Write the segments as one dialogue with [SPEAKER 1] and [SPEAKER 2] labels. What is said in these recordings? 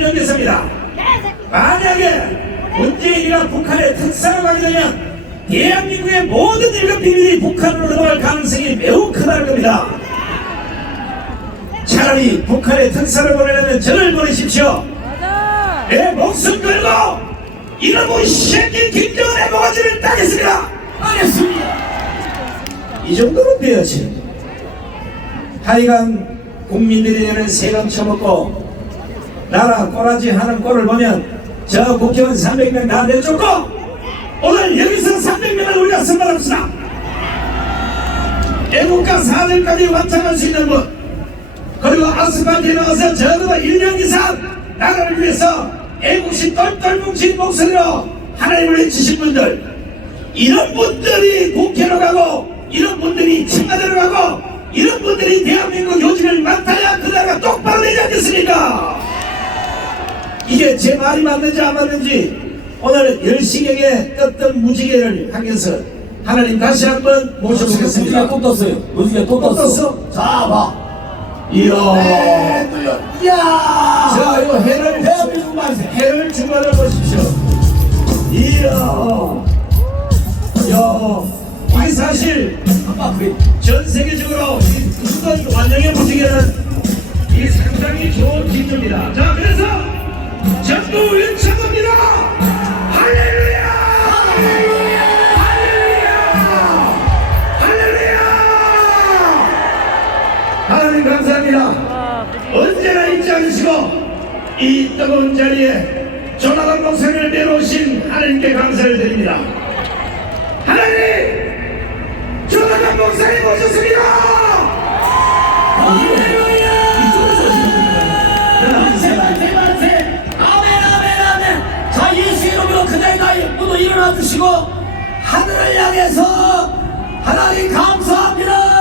[SPEAKER 1] 넘겼습니다. 만약에 문재인이가 북한의 특사로 가게 되면 대한민국의 모든 일급 비밀이 북한으로 넘어갈 가능성이 매우 크다는 겁니다. 차라리 북한의 특사를 보내려면 저를 보내십시오. 내 목숨 걸고 이놈의 새끼 김정은의 모가지를 따겠습니다.
[SPEAKER 2] 하겠습니다.
[SPEAKER 1] 이 정도는 되어지. 하여간 국민들이 내는 세금 쳐먹고 나라 꼬라지 하는 꼴을 보면 저 국회의원 300명 다 내줬고 오늘 여기서 300명을 올렸으면 바랍시다. 애국가 사절까지 완창할 수 있는 분 그리고 아스팔트에 나가서 적어도 1년 이상 나라를 위해서 애국심 똘똘 뭉친 목소리로 하나님을 외치신 분들 이런 분들이 국회로 가고 이런 분들이 청와대로 가고 이런 분들이 대한민국 요직을 맡아야 그 나라가 똑바로 되지 않겠습니까? 이게 제 말이 맞는지 안 맞는지 오늘 10시경에 떴던 무지개를 향해서 하나님 다시 한번 모셔보겠습니다.
[SPEAKER 2] 또 떴어요. 무지개 또
[SPEAKER 1] 또
[SPEAKER 2] 떴어.
[SPEAKER 1] 떴어?
[SPEAKER 2] 자, 봐.
[SPEAKER 1] 이야.
[SPEAKER 2] 네. 이야.
[SPEAKER 1] 자, 이거 해를. 해를 주말을 보십시오. 이야. 야. 언제나 잊지 않으시고 이 뜨거운 자리에 조나단 목사님을 내놓으신 하나님께 감사를 드립니다. 하나님! 조나단 목사님 오셨습니다!
[SPEAKER 2] 일어나 주시고 하늘을 향해서 하나님 감사합니다.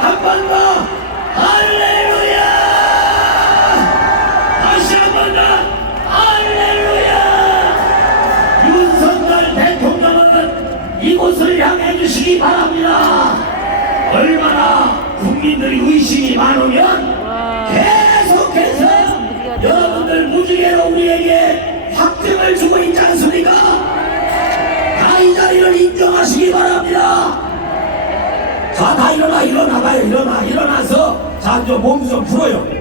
[SPEAKER 2] 한번 더! 할렐루야 이곳을 향해 주시기 바랍니다 얼마나 국민들이 의심이 많으면 계속해서 여러분들 무지개로 우리에게 확증을 주고 있지 않습니까? 다 이 자리를 인정하시기 바랍니다. 자, 다 일어나, 일어나봐요, 일어나, 일어나서, 자, 이제 몸좀 풀어요.